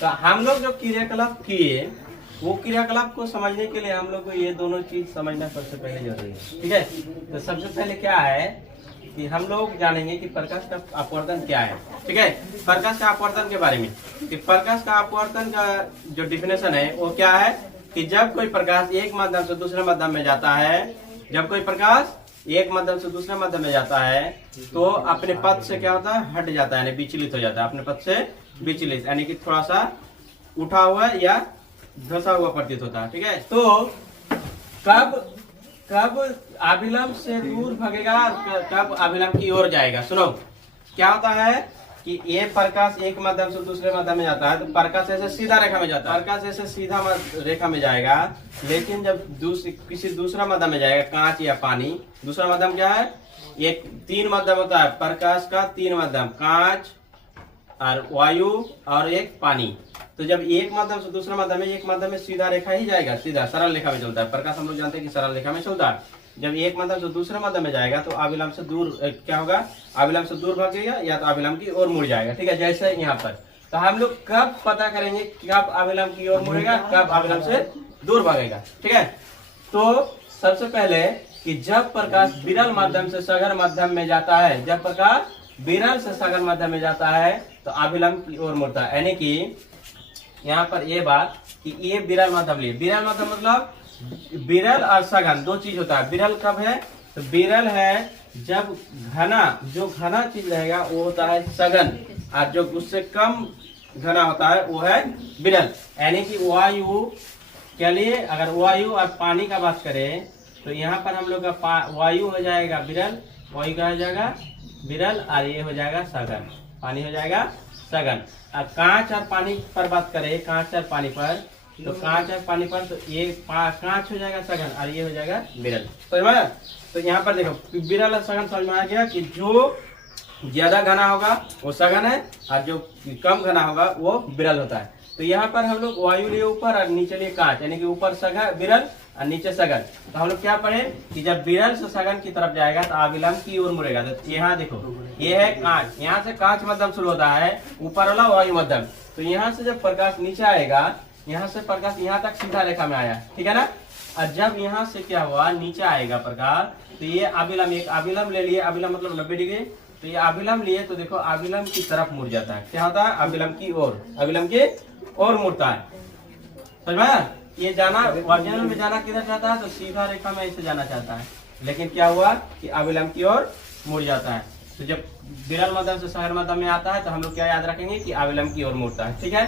तो हम लोग जो क्रियाकलाप किए वो क्रियाकलाप को समझने के लिए हम लोग को ये दोनों चीज समझना सबसे पहले जरूरी है। ठीक है, तो सबसे पहले क्या है कि हम लोग जानेंगे कि प्रकाश का अपवर्तन क्या है। ठीक है, प्रकाश का अपवर्तन के बारे में कि प्रकाश का अपवर्तन का जो डिफिनेशन है वो क्या है कि जब कोई प्रकाश एक माध्यम से दूसरे माध्यम में जाता है, जब कोई प्रकाश एक माध्यम से दूसरे माध्यम में जाता है तो अपने पथ से क्या होता है, हट जाता है, यानी विचलित हो जाता है, अपने पथ से विचलित, यानी कि थोड़ा सा उठा हुआ या धसा हुआ प्रतीत होता है। ठीक है, तो कब अभिलंब से दूर भागेगा, कब अभिलंब की ओर जाएगा। सुनो, क्या होता है कि ये प्रकाश एक माध्यम से दूसरे माध्यम में जाता है तो प्रकाश ऐसे सीधा रेखा में जाता है, प्रकाश ऐसे सीधा रेखा में जाएगा, लेकिन जब किसी दूसरा माध्यम में जाएगा, कांच या पानी, दूसरा माध्यम क्या है, एक तीन माध्यम होता है प्रकाश का, तीन माध्यम, कांच और वायु और एक पानी। तो जब एक माध्यम से दूसरा माध्यम में, एक माध्यम में सीधा रेखा ही जाएगा, सीधा सरल रेखा में चलता है प्रकाश, हम लोग जानते हैं कि सरल रेखा में चलता है। जब एक माध्यम से दूसरे माध्यम में जाएगा तो अभिलंब से दूर क्या होगा, अभिलंब से दूर भागेगा या तो अभिलंब की ओर मुड़ जाएगा। ठीक है, जैसे यहाँ पर तो हम लोग कब पता करेंगे कब अभिलंब की ओर मुड़ेगा, कब अभिलंब से दूर भागेगा। ठीक है, तो सबसे पहले कि जब प्रकाश विरल माध्यम से सघन माध्यम में जाता है, जब प्रकाश विरल से सघन माध्यम में जाता है तो अभिलंब की ओर मुड़ता है। यानी कि यहाँ पर ये बात कि ये विरल माध्यम लिए, विरल माध्यम मतलब विरल और सघन दो चीज होता है। विरल कब है, तो विरल है जब घना, जो घना चीज रहेगा वो होता है सघन, और जो उससे कम घना होता है वो है विरल। यानी कि वायु के लिए अगर वायु और पानी का बात करें तो यहाँ पर हम लोग का वायु हो जाएगा विरल, वायु का हो जाएगा विरल, और ये हो जाएगा सघन, पानी हो जाएगा सघन। और कांच और पानी पर बात करें, कांच और पानी पर, तो कांच और पानी पर तो ये कांच हो जाएगा सघन और ये हो जाएगा विरल। समझ में आया? तो यहाँ पर देखो विरल और सघन समझ में आ गया कि जो ज्यादा घना होगा वो सघन है और जो कम घना होगा वो विरल होता है। तो यहाँ पर हम लोग वायु लिए ऊपर और नीचे लिए कांच, यानी कि ऊपर सघन विरल और नीचे सघन। तो हम लोग क्या पढ़े कि जब विरल से सघन की तरफ जाएगा तो अभिलंब की ओर मुड़ेगा। तो यहाँ देखो ये है कांच, यहाँ से कांच मध्यम शुरू होता है, ऊपर वाला वायु मध्यम। तो यहाँ से जब प्रकाश नीचे आएगा, यहाँ से प्रकाश यहाँ तक सीधा रेखा में आया, ठीक है ना, और जब यहाँ से क्या हुआ नीचे आएगा प्रकाश तो ये अभिलंब, एक अभिलंब ले लिए, अभिलंब मतलब 90 डिग्री, तो ये अभिलंब लिए तो देखो अभिलंब की तरफ मुड़ जाता है। क्या होता है, अभिलंब की ओर, अभिलंब की ओर मुड़ता है। समझ में? ये जाना ओरिजिनल में जाना किधर चाहता है, तो सीधा रेखा में ऐसे जाना चाहता है, लेकिन क्या हुआ कि अभिलंब की ओर मुड़ जाता है। तो जब विरल माध्यम से सघन माध्यम में आता है तो हम लोग क्या याद रखेंगे कि अभिलंब की ओर मुड़ता है। ठीक है।